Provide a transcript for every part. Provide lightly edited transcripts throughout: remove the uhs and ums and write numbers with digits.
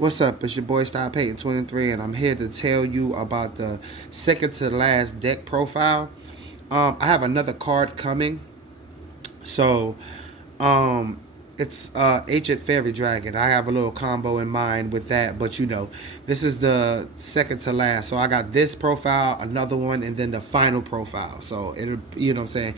What's up? It's your boy Style Payton 23, and I'm here to tell you about the second to last deck profile. I have another card coming, so um, it's Ancient Fairy Dragon. I have a little combo in mind with that, but this is the second to last. So I got this profile, another one, and then the final profile. So it'll, you know what I'm saying.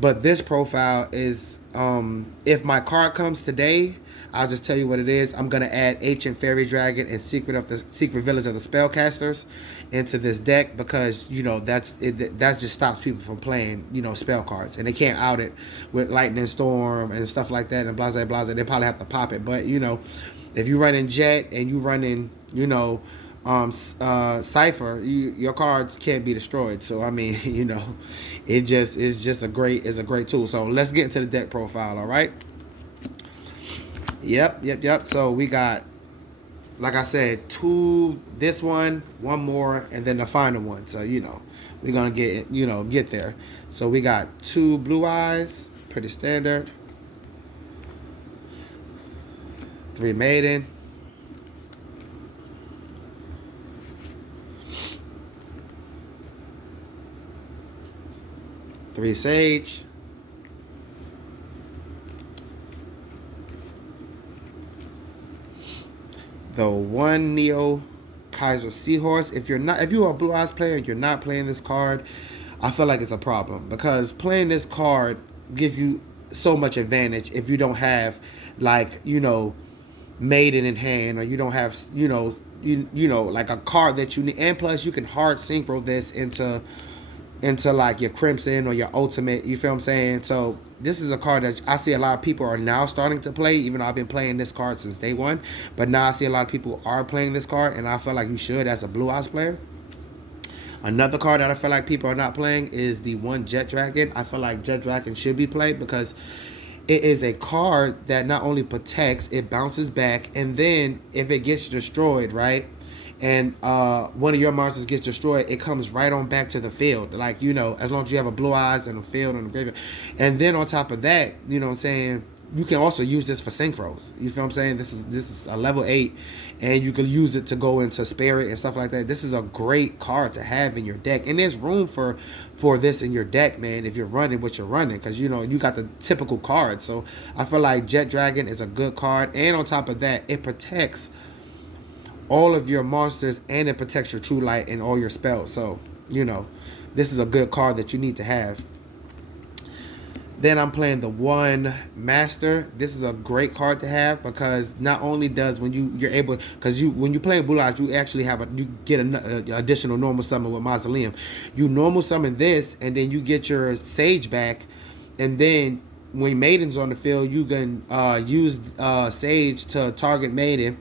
But this profile is, if my card comes today, I'll just tell you what it is. I'm gonna add Ancient Fairy Dragon and Secret Village of the Spellcasters into this deck because that's it. That just stops people from playing spell cards, and they can't out it with Lightning Storm and stuff like that and blah blah blah. They probably have to pop it, but if you run in Jet and you run in Cipher, your cards can't be destroyed. So I mean, it just is just a great tool. So let's get into the deck profile. All right. Yep. So we got, like I said, two, this one more, and then the final one. So we're gonna get there. So we got two Blue Eyes, pretty standard. Three Maiden. Three Sage. The one Neo Kaiser Seahorse. If you're a Blue Eyes player and you're not playing this card, I feel like it's a problem because playing this card gives you so much advantage if you don't have Maiden in hand, or you don't have like a card that you need, and plus you can hard synchro this into like your Crimson or your Ultimate. You feel what I'm saying? So this is a card that I see a lot of people are now starting to play, even though I've been playing this card since day one. But now I see a lot of people are playing this card, and I feel like you should as a Blue Eyes player. Another card that I feel like people are not playing is the one Jet Dragon. I feel like Jet Dragon should be played because it is a card that not only protects, it bounces back, and then if it gets destroyed, right? And one of your monsters gets destroyed, it comes right on back to the field. Like, as long as you have a Blue Eyes and a field and a graveyard. And then on top of that, you know what I'm saying, you can also use this for synchros. You feel what I'm saying? This is a level 8, and you can use it to go into Spirit and stuff like that. This is a great card to have in your deck. And there's room for this in your deck, man, if you're running what you're running, because you got the typical cards. So I feel like Jet Dragon is a good card. And on top of that, it protects all of your monsters, and it protects your True Light and all your spells. So this is a good card that you need to have. Then I'm playing the one Master. This is a great card to have because not only does when you're able, because when you play Blue Eyes, you actually you get an additional normal summon with Mausoleum. You normal summon this, and then you get your Sage back, and then when Maiden's on the field, you can use Sage to target Maiden.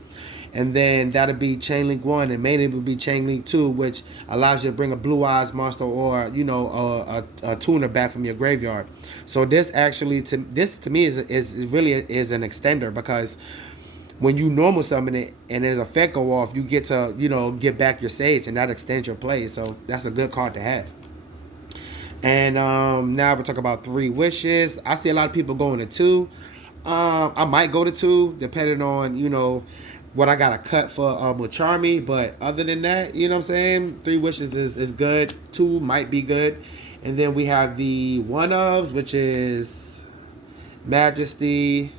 And then that'll be Chainlink 1, and Maiden will be Chainlink 2, which allows you to bring a Blue Eyes monster or a tuner back from your graveyard. So this actually to me is really an extender, because when you normal summon it and its effect go off, you get to get back your Sage, and that extends your play. So that's a good card to have. And now we'll talk about Three Wishes. I see a lot of people going to 2. I might go to 2 depending on what I got to cut for with Charmy. But other than that, you know what I'm saying, 3 Wishes is good. 2 might be good. And then we have the one-ofs, which is Majesty,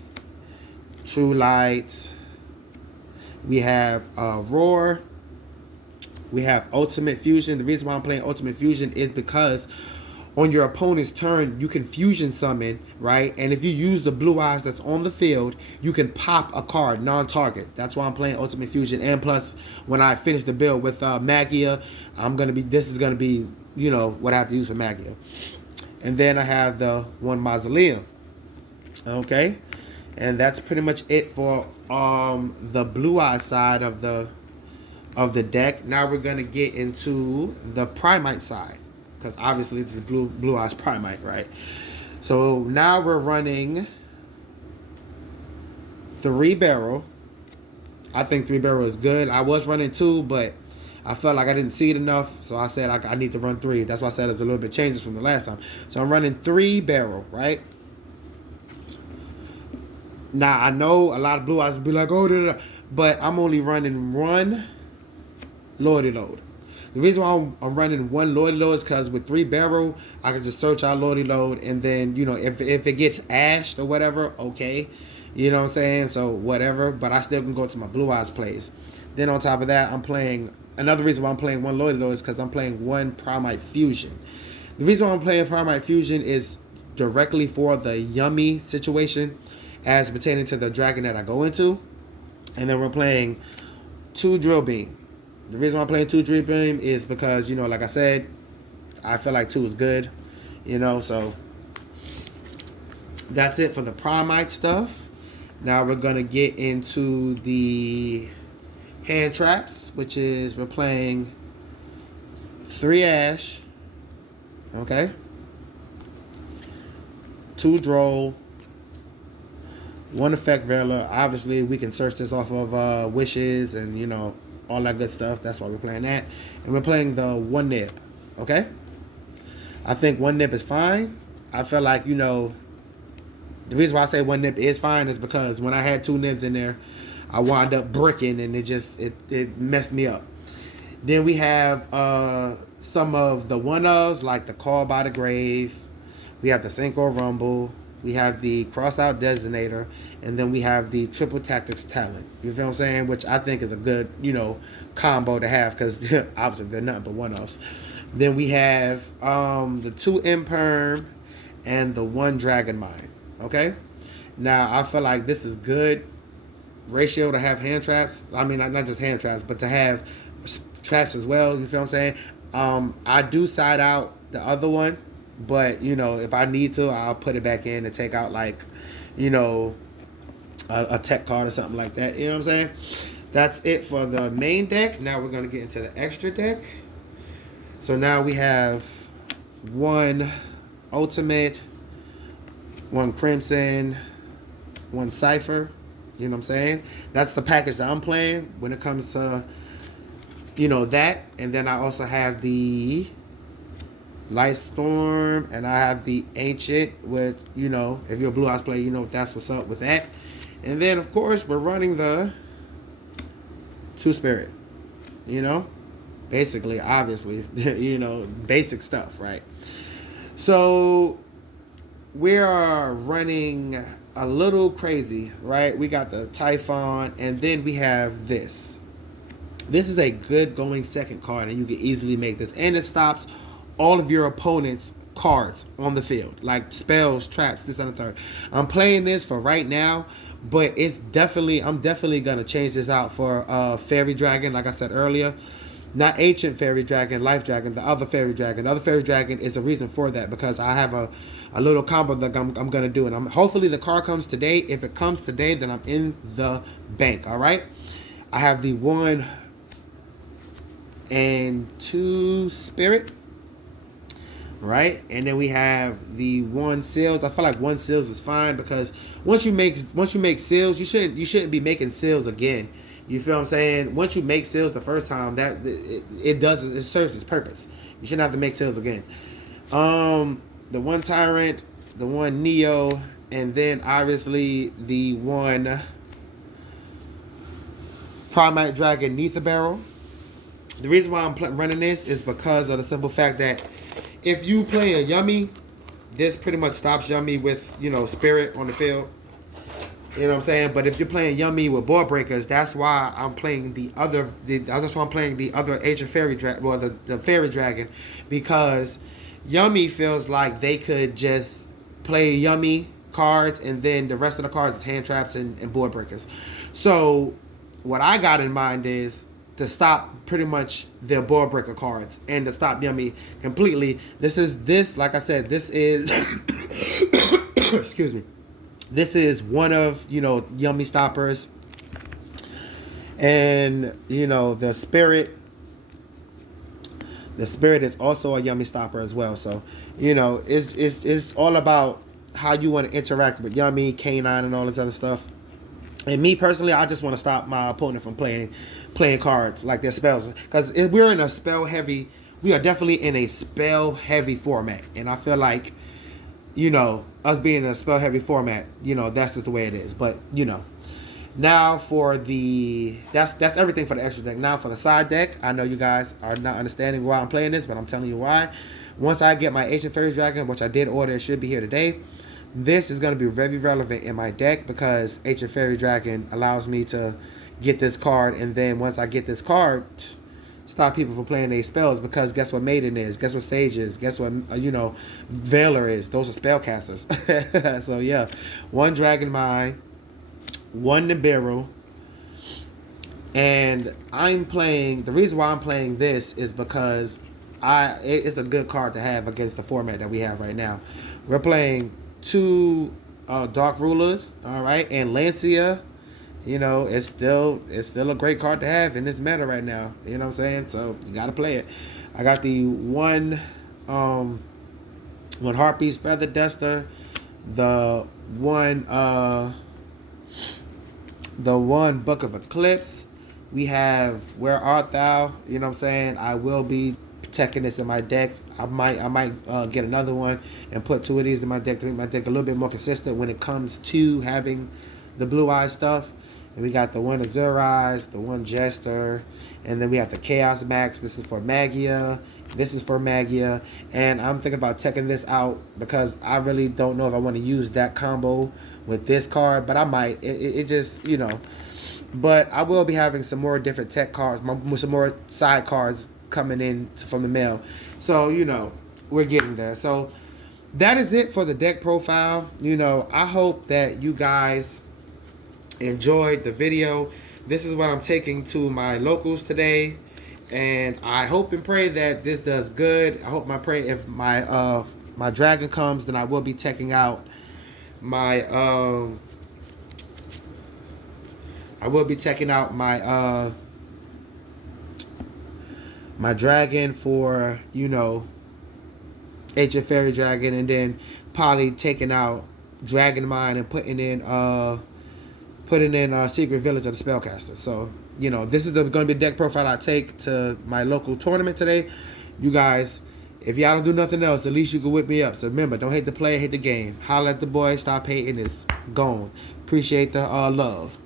True Light. We have Roar. We have Ultimate Fusion. The reason why I'm playing Ultimate Fusion is because on your opponent's turn, you can fusion summon, right? And if you use the Blue Eyes that's on the field, you can pop a card, non-target. That's why I'm playing Ultimate Fusion. And plus, when I finish the build with Magia, this is gonna be, what I have to use for Magia. And then I have the one Mausoleum. Okay, and that's pretty much it for the Blue Eyes side of the deck. Now we're gonna get into the Primite side, because obviously this is Blue Eyes Primite, right? So now we're running 3 barrel. I think 3 barrel is good. I was running 2, but I felt like I didn't see it enough, so I said I need to run 3. That's why I said it's a little bit changes from the last time. So I'm running 3 barrel, right? Now I know a lot of Blue Eyes will be like, oh, but I'm only running one Lordy Load. The reason why I'm running one Lordy Load is because with 3 barrel, I can just search out Lordy Load, and then, you know, if it gets ashed or whatever, okay. You know what I'm saying? So whatever, but I still can go to my Blue Eyes plays. Then on top of that, I'm playing, another reason why I'm playing one Lordy Load is because I'm playing one Promite Fusion. The reason why I'm playing Promite Fusion is directly for the Yummy situation as pertaining to the dragon that I go into. And then we're playing 2 Drill Beam. The reason why I'm playing 2 Drill Beam is because, you know, like I said, I feel like 2 is good. You know, so that's it for the Promite stuff. Now we're going to get into the hand traps, which is we're playing 3 Ash, okay, 2 Droll, 1 Effect Veiler. Obviously, we can search this off of Wishes and, you know, all that good stuff. That's why we're playing that. And we're playing the 1 Nib, okay? I think 1 Nib is fine. I feel like, you know, the reason why I say 1 Nib is fine is because when I had 2 Nibs in there, I wound up bricking, and it messed me up. Then we have some of the one-ofs, like the Call by the Grave. We have the Synchro Rumble. We have the Cross-Out Designator. And then we have the Triple Tactics Talent. You feel what I'm saying? Which I think is a good, you know, combo to have, because obviously they're nothing but one-offs. Then we have the 2 Imperm and the 1 Dragon Mine. Okay? Now, I feel like this is good ratio to have hand traps. I mean, not just hand traps, but to have traps as well. You feel what I'm saying? I do side out the other one, but, you know, if I need to, I'll put it back in and take out, like, you know, a tech card or something like that. You know what I'm saying? That's it for the main deck. Now we're going to get into the extra deck. So now we have 1 Ultimate, 1 Crimson, 1 Cypher. You know what I'm saying? That's the package that I'm playing when it comes to, you know, that. And then I also have the Light Storm, and I have the Ancient, with, you know, if you're a Blue Eyes player, you know that's what's up with that. And then, of course, we're running the 2 Spirit, you know? Basically, obviously, you know, basic stuff, right? So we are running a little crazy, right? We got the Typhon, and then we have this. This is a good going second card, and you can easily make this. And it stops all of your opponent's cards on the field, like spells, traps, this and the third. I'm playing this for right now, but I'm definitely going to change this out for Fairy Dragon, like I said earlier. Not Ancient Fairy Dragon, Life Dragon, the other Fairy Dragon. The other Fairy Dragon is a reason for that, because I have a little combo that I'm going to do. And hopefully the card comes today. If it comes today, then I'm in the bank, all right? I have the 1 and 2 Spirit, right? And then we have the 1 Seals. I feel like 1 Seals is fine, because once you make Seals, you shouldn't be making Seals again. You feel what I'm saying? Once you make Seals the first time, that it serves its purpose. You shouldn't have to make Seals again. The 1 Tyrant, the 1 Neo, and then obviously the 1 Promite Dragon Neath the Barrel. The reason why I'm running this is because of the simple fact that if you play a Yummy, this pretty much stops Yummy with, you know, Spirit on the field. You know what I'm saying? But if you're playing Yummy with Board Breakers, that's why I'm playing that's why I'm playing the other Ancient Fairy Dragon, well, the Fairy Dragon, because Yummy feels like they could just play Yummy cards, and then the rest of the cards is hand traps and Board Breakers. So what I got in mind is to stop pretty much their Board Breaker cards and to stop Yummy completely. Like I said, this is excuse me. This is one of, you know, Yummy stoppers. And, you know, the Spirit is also a Yummy stopper as well. So, you know, it's all about how you want to interact with Yummy, Canine, and all this other stuff. And me personally, I just want to stop my opponent from playing cards like their spells. Because we're in a we are definitely in a spell heavy format. And I feel like, you know, us being in a spell heavy format, you know, that's just the way it is. But, you know, Now for the that's everything for the extra deck. Now for the side deck, I know you guys are not understanding why I'm playing this, but I'm telling you why. Once I get my Ancient Fairy Dragon, which I did order, it should be here today. This is going to be very relevant in my deck because Ancient Fairy Dragon allows me to get this card, and then once I get this card, stop people from playing their spells. Because guess what Maiden is? Guess what Sage is? Guess what Veiler is? Those are spellcasters. So yeah, one Dragon Mine, one Nibiru, and I'm playing. The reason why I'm playing this is because it's a good card to have against the format that we have right now. We're playing two Dark Rulers, all right, and Lancia. It's still a great card to have in this meta right now. You know what I'm saying? So you gotta play it. I got the one Harpy's Feather Duster, the one Book of Eclipse. We have Where Art Thou? You know what I'm saying? I will be protecting this in my deck. I might get another one and put two of these in my deck to make my deck a little bit more consistent when it comes to having the Blue Eye stuff. And we got the one Azure Eyes, the one Jester, and then we have the Chaos Max. This is for Magia. This is for Magia. And I'm thinking about checking this out because I really don't know if I want to use that combo with this card, but I might. It just, But I will be having some more different tech cards, some more side cards coming in from the mail. So, we're getting there. So that is it for the deck profile. I hope that you guys enjoyed the video. This is what I'm taking to my locals today, and I hope and pray that this does good. I hope pray if my my dragon comes, then I will be checking out my my dragon for Ancient Fairy Dragon, and then probably taking out Dragon Mine and putting in Secret Village of the Spellcaster. So, this is going to be the deck profile I take to my local tournament today. You guys, if y'all don't do nothing else, at least you can whip me up. So remember, don't hate the player, hate the game. Holla at the boy, stop hating, it's gone. Appreciate the love.